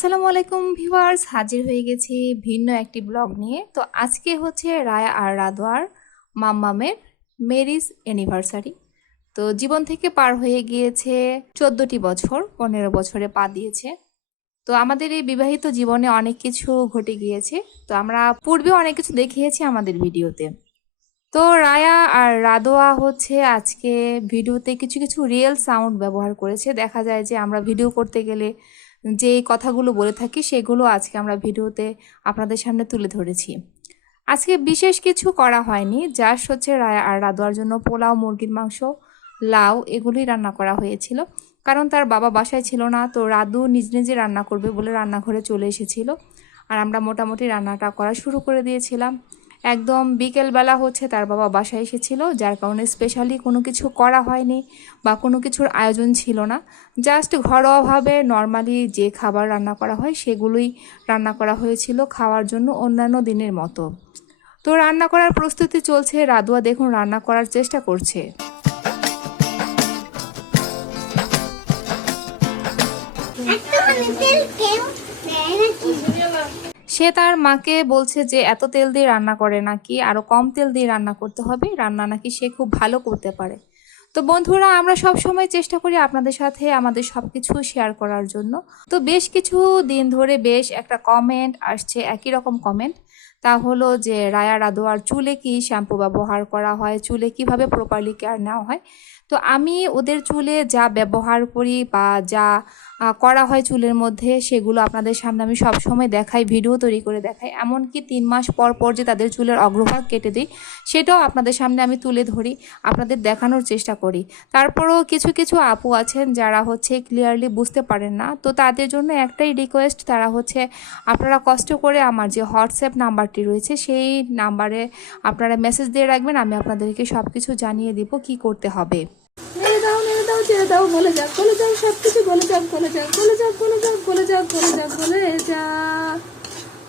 আসসালামু আলাইকুম ভিউয়ার্স, হাজির হয়ে গেছি ভিন্ন একটি ব্লগ নিয়ে। তো আজকে হচ্ছে রায়া আর রাদোয়ার মাম্মামের মেরিজ অ্যানিভার্সারি। তো জীবন থেকে পার হয়ে গিয়েছে চোদ্দোটি বছর, পনেরো বছরে পা দিয়েছে। তো আমাদের এই বিবাহিত জীবনে অনেক কিছু ঘটে গিয়েছে। তো আমরা পূর্বে অনেক কিছু দেখিয়েছি আমাদের ভিডিওতে। তো রায়া আর রাদোয়া হচ্ছে আজকে ভিডিওতে কিছু কিছু রিয়েল সাউন্ড ব্যবহার করেছে। দেখা যায় যে আমরা ভিডিও করতে গেলে যে কথাগুলো বলে থাকি সেগুলো আজকে আমরা ভিডিওতে আপনাদের সামনে তুলে ধরেছি। আজকে বিশেষ কিছু করা হয়নি। জাস্ট হচ্ছে আর রাদোয়ার জন্য পোলাও, মুরগির মাংস, লাউ এগুলোই রান্না করা হয়েছিল। কারণ তার বাবা বাসায় ছিল না, তো রাদু নিজ নিজে রান্না করবে বলে রান্নাঘরে চলে এসেছিল। আর আমরা মোটামুটি রান্নাটা করা শুরু করে দিয়েছিলাম। একদম বিকেলবেলা হচ্ছে তার বাবা বাসায় এসেছিল, যার কারণে স্পেশালি কোনো কিছু করা হয়নি বা কোনো কিছুর আয়োজন ছিল না। জাস্ট ঘরোয়াভাবে নর্মালি যে খাবার রান্না করা হয় সেগুলোই রান্না করা হয়েছিল খাওয়ার জন্য অন্যান্য দিনের মতো। তো রান্না করার প্রস্তুতি চলছে রাদুয়া দেখুন রান্না করার চেষ্টা করছে। তেল সে তার মাকে বলছে যে, এত তেল দিয়ে রান্না করে নাকি? আরও কম তেল দিয়ে রান্না করতে হবে। রান্না নাকি সে খুব ভালো করতে পারে। তো বন্ধুরা, আমরা সব সময় চেষ্টা করি আপনাদের সাথে আমাদের সব কিছু শেয়ার করার জন্য। তো বেশ কিছু দিন ধরে বেশ একটা কমেন্ট আসছে, একই রকম কমেন্ট তা হলো যে রায়া রাদোয়ার চুলে কি শ্যাম্পু ব্যবহার করা হয়? চুলে কীভাবে প্রপারলি কেয়ার নেওয়া হয়? তো আমি ওদের চুলে যা ব্যবহার করি বা যা করা হয় চুলের মধ্যে সেগুলো আপনাদের সামনে আমি সব সময় দেখাই, ভিডিও তৈরি করে দেখাই। এমনকি তিন মাস পর পর যে তাদের চুলের অগ্রভাগ কেটে দিই, সেটাও আপনাদের সামনে আমি তুলে ধরি, আপনাদের দেখানোর চেষ্টা করি। তারপরও কিছু কিছু আপু আছেন যারা হচ্ছে ক্লিয়ারলি বুঝতে পারেন না, তো তাদের জন্য একটাই রিকোয়েস্ট তারা হচ্ছে, আপনারা কষ্ট করে আমার যে হোয়াটসঅ্যাপ নাম্বারটি রয়েছে সেই নাম্বারে আপনারা মেসেজ দিয়ে রাখবেন, আমি আপনাদেরকে সব কিছু জানিয়ে দিব কি করতে হবে। মেরে দাও মেরে দাও, ছেড়ে দাও, বলে যাক, বলে যাও সব কিছু বলে যাক বলে যাক বলে যাক বলে যাক বলে যাক বলে যাক বলে যাক।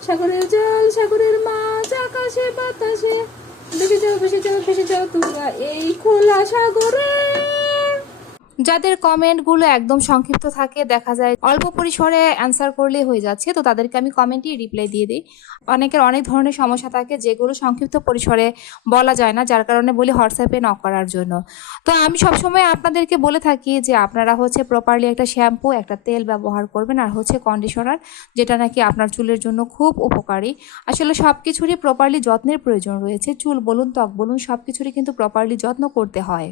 সাগরের জল, সাগরের মাছ, আকাশে বাতাসে। ভেসে যাও ভেসে যাও ভেসে যাও তোমরা এই খোলা সাগরে। যাদের কমেন্টগুলো একদম সংক্ষিপ্ত থাকে, দেখা যায় অল্প পরিসরে অ্যান্সার করলে হয়ে যাচ্ছে, তো তাদেরকে আমি কমেন্টই রিপ্লাই দিয়ে দিই। অনেকের অনেক ধরনের সমস্যা থাকে, যেগুলো সংক্ষিপ্ত পরিসরে বলা যায় না, যার কারণে বলি হোয়াটসঅ্যাপে নক করার জন্য। তো আমি সবসময় আপনাদেরকে বলে থাকি যে, আপনারা হচ্ছে প্রপারলি একটা শ্যাম্পু একটা তেল ব্যবহার করবেন, আর হচ্ছে কন্ডিশনার যেটা নাকি আপনার চুলের জন্য খুব উপকারী। আসলে সব কিছুরই প্রপারলি যত্নের প্রয়োজন রয়েছে, চুল বলুন, ত্বক বলুন সব কিছুরই কিন্তু প্রপারলি যত্ন করতে হয়।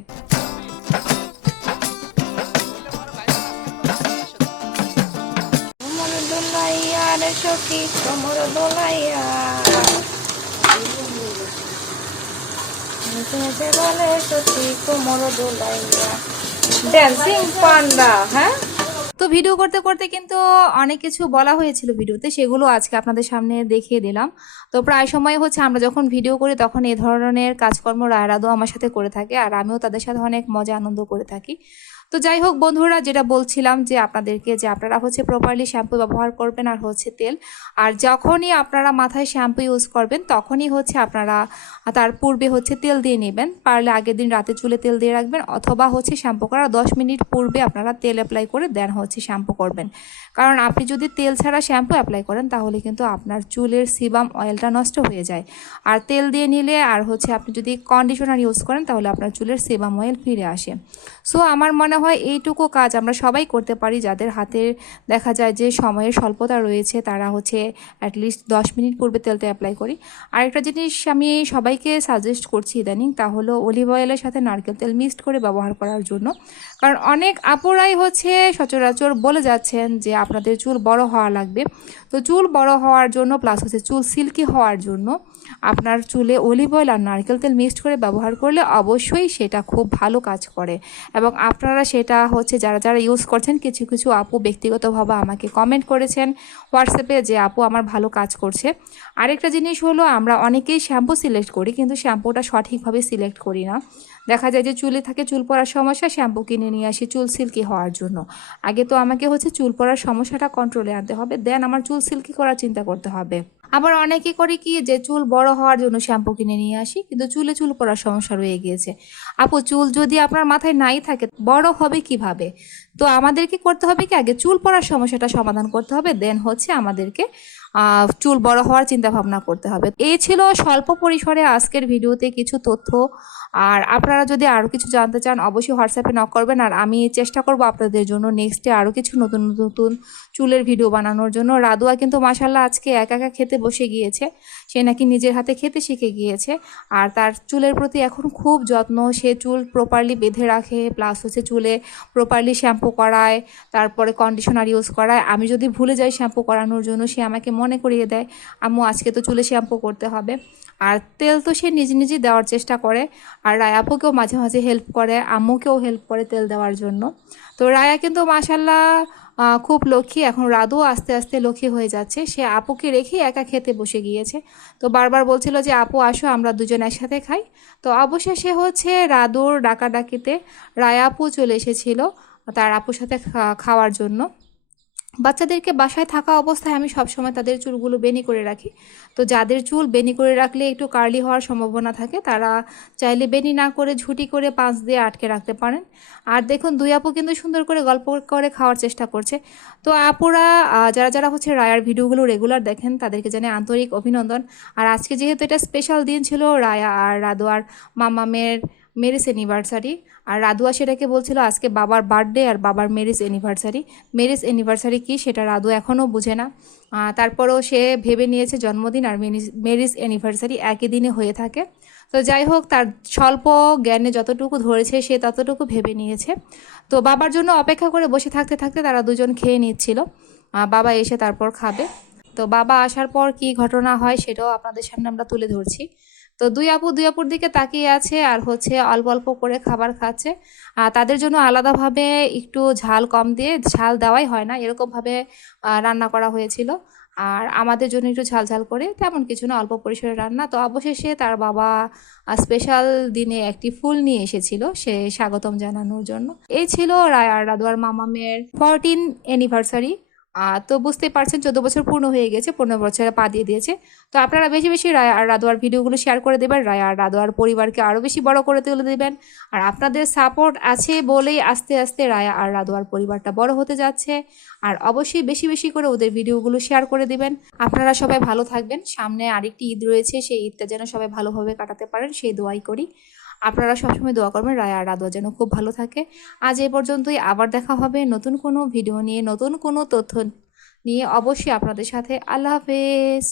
হ্যাঁ? তো ভিডিও করতে করতে কিন্তু অনেক কিছু বলা হয়েছিল ভিডিওতে, সেগুলো আজকে আপনাদের সামনে দেখিয়ে দিলাম। তো প্রায় সময় হচ্ছে আমরা যখন ভিডিও করি তখন এ ধরনের কাজকর্ম রায়রাদও আমার সাথে করে থাকে, আর আমিও তাদের সাথে অনেক মজা আনন্দ করে থাকি। তো যাই হোক বন্ধুরা, যেটা বলছিলাম যে আপনাদেরকে যে আপনারা হচ্ছে প্রপারলি শ্যাম্পু ব্যবহার করবেন আর হচ্ছে তেল, আর যখনই আপনারা মাথায় শ্যাম্পু ইউজ করবেন, তখনই হচ্ছে আপনারা তার পূর্বে হচ্ছে তেল দিয়ে নেবেন। পারলে আগের দিন রাতে চুলে তেল দিয়ে রাখবেন, অথবা হচ্ছে শ্যাম্পু করার দশ মিনিট পূর্বে আপনারা তেল অ্যাপ্লাই করে দেন হচ্ছে শ্যাম্পু করবেন। কারণ আপনি যদি তেল ছাড়া শ্যাম্পু অ্যাপ্লাই করেন, তাহলে কিন্তু আপনার চুলের সিবাম অয়েলটা নষ্ট হয়ে যায়। আর তেল দিয়ে নিলে আর হচ্ছে আপনি যদি কন্ডিশনার ইউজ করেন, তাহলে আপনার চুলের সিবাম অয়েল ফিরে আসে। সো আমার মনে হয় এইটুকু কাজ আমরা সবাই করতে পারি। যাদের হাতে দেখা যায় যে সময়ের স্বল্পতা রয়েছে, তারা হচ্ছে অ্যাটলিস্ট দশ মিনিট পূর্বে তেলটা অ্যাপ্লাই করি। আরেকটা জিনিস আমি সবাইকে সাজেস্ট করছি ইদানিং, তা হলো অলিভ অয়েলের সাথে নারকেল তেল মিক্সড করে ব্যবহার করার জন্য। কারণ অনেক আপুরাই হচ্ছে সচরাচর বলে যাচ্ছেন যে আপনাদের চুল বড় হওয়া লাগবে। তো চুল বড় হওয়ার জন্য প্লাস হচ্ছে চুল সিল্কি হওয়ার জন্য আপনার চুলে অলিভ অয়েল আর নারকেল তেল মিক্সড করে ব্যবহার করলে অবশ্যই সেটা খুব ভালো কাজ করে। এবং আপনারা সেটা হচ্ছে যারা যারা ইউজ করছেন, কিছু কিছু আপু ব্যক্তিগতভাবে আমাকে কমেন্ট করেছেন হোয়াটসঅ্যাপে যে, আপু, আমার ভালো কাজ করছে। আরেকটা জিনিস হলো, আমরা অনেকেই শ্যাম্পু সিলেক্ট করি, কিন্তু শ্যাম্পুটা সঠিকভাবে সিলেক্ট করি না। দেখা যায় যে, চুলে থাকে চুল পড়ার সমস্যা শ্যাম্পু কিনে নিয়ে আসি চুল সিল্কি হওয়ার জন্য। আগে তো আমাকে হচ্ছে চুল পড়ার সমস্যাটা কন্ট্রোলে আনতে হবে দেন আমার চুল সিল্কি করার চিন্তা করতে হবে। আবার অনেকে করে কি যে চুল বড় হওয়ার জন্য শ্যাম্পু কিনে নিয়ে আসি, কিন্তু চুলে চুল পড়ার সমস্যা রয়ে গিয়েছে। আপু, চুল যদি আপনার মাথায় নাই থাকে, বড় হবে কীভাবে? তো আমাদেরকে করতে হবে কি, আগে চুল পড়ার সমস্যাটা সমাধান করতে হবে দেন হচ্ছে আমাদেরকে চুল বড় হওয়ার চিন্তা ভাবনা করতে হবে। এই ছিল স্বল্প পরিসরে আজকের ভিডিওতে কিছু তথ্য। আর আপনারা যদি আরও কিছু জানতে চান, অবশ্যই হোয়াটসঅ্যাপে নক করবেন। আর আমি চেষ্টা করব আপনাদের জন্য নেক্সটে আরও কিছু নতুন নতুন চুলের ভিডিও বানানোর জন্য। রাদুয়া কিন্তু মাসাল্লাহ আজকে একা একা খেতে বসে গিয়েছে। সে নাকি নিজের হাতে খেতে শিখে গিয়েছে। আর তার চুলের প্রতি এখন খুব যত্ন। সে চুল প্রপারলি বেঁধে রাখে প্লাস হচ্ছে চুলে প্রপারলি শ্যাম্পু করায়, তারপরে কন্ডিশনার ইউজ করায়। আমি যদি ভুলে যাই শ্যাম্পু করানোর জন্য, সে আমাকে মনে করিয়ে দেয়, আম্মু, আজকে তো চুলে শ্যাম্পু করতে হবে। আর তেল তো সে নিজে নিজে দেওয়ার চেষ্টা করে। আর রায়াপুকেও মাঝে মাঝে হেল্প করে, আম্মুকেও হেল্প করে তেল দেওয়ার জন্য। তো রায়া কিন্তু মাসাল্লাহ খুব লক্ষ্মী, এখন রাধু আস্তে আস্তে লক্ষ্মী হয়ে যাচ্ছে। সে আপুকে রেখে একা খেতে বসে গিয়েছে। তো বারবার বলছিল যে, আপু, আসো, আমরা দুজন একসাথে খাই। তো অবশেষে হচ্ছে রাদুর ডাকাডাকিতে রায় আপু চলে এসেছিল, তার আপুর সাথে খাওয়ার জন্য। বাচ্চাদেরকে বাসায় থাকা অবস্থায় আমি সবসময় তাদের চুলগুলো বেনি করে রাখি। তো যাদের চুল বেনি করে রাখলে একটু কার্লি হওয়ার সম্ভাবনা থাকে, তারা চাইলে বেনি না করে ঝুটি করে পাঁচ দিয়ে আটকে রাখতে পারেন। আর দেখুন, দুই আপু কিন্তু সুন্দর করে গল্প করে খাওয়ার চেষ্টা করছে। তো আপুরা যারা যারা হচ্ছে রায়ার ভিডিওগুলো রেগুলার দেখেন, তাদেরকে জানে আন্তরিক অভিনন্দন। আর আজকে যেহেতু এটা স্পেশাল দিন ছিল, রায়া আর রাদোয়ার মামামের মেরিস অ্যানিভার্সারি আর রাদুয়া সেটাকে বলছিল আজকে বাবার বার্থডে আর বাবার মেরিস অ্যানিভার্সারি মেরিস অ্যানিভার্সারি কি সেটা রাদু এখনও বুঝে না। তারপরেও সে ভেবে নিয়েছে জন্মদিন আর মেরিস অ্যানিভার্সারি একই দিনে হয়ে থাকে। তো যাই হোক, তার স্বল্প জ্ঞানে যতটুকু ধরেছে সে ততটুকু ভেবে নিয়েছে। তো বাবার জন্য অপেক্ষা করে বসে থাকতে থাকতে তারা দুজন খেয়ে নিচ্ছিল। বাবা এসে তারপর খাবে। তো বাবা আসার পর কি ঘটনা হয় সেটাও আপনাদের সামনে আমরা তুলে ধরছি। তো দুই আপু, দুই আপুর দিকে তাকিয়ে আছে আর হচ্ছে অল্প অল্প করে খাবার খাচ্ছে। আর তাদের জন্য আলাদাভাবে একটু ঝাল কম দিয়ে ঝাল দেওয়াই হয় না, এরকমভাবে রান্না করা হয়েছিল। আর আমাদের জন্য একটু ঝাল ঝাল করে তেমন কিছু না, অল্প পরিসরে রান্না। তো অবশেষে তার বাবা স্পেশাল দিনে একটি ফুল নিয়ে এসেছিল, সে স্বাগতম জানানোর জন্য। এই ছিল রায় আর রাদুয়ার মামামের ফরটিন অ্যানিভার্সারি তো বুঝতেই পারছেন চোদ্দ বছর পূর্ণ হয়ে গেছে, পনেরো বছরে পা দিয়ে দিয়েছে। তো আপনারা বেশি বেশি রায় আর রাদোয়ার ভিডিওগুলো শেয়ার করে দেবেন, রায় আর রাদোয়ার পরিবারকে আরও বেশি বড় করে তুলে দেবেন। আর আপনাদের সাপোর্ট আছে বলেই আস্তে আস্তে রায়া আর রাদোয়ার পরিবারটা বড় হতে যাচ্ছে। আর অবশ্যই বেশি বেশি করে ওদের ভিডিওগুলো শেয়ার করে দেবেন। আপনারা সবাই ভালো থাকবেন। সামনে আরেকটি ঈদ রয়েছে, সেই ঈদটা যেন সবাই ভালোভাবে কাটাতে পারেন, সেই দোয়াই করি। আপনারা সবসময় দোয়া করবেন, রায় আর রাদুয়া যেন খুব ভালো থাকে। আজ এ পর্যন্তই, আবার দেখা হবে নতুন কোনো ভিডিও নিয়ে, নতুন কোনো তথ্য নিয়ে। অবশ্যই আপনাদের সাথে। আল্লাহ হাফেজ।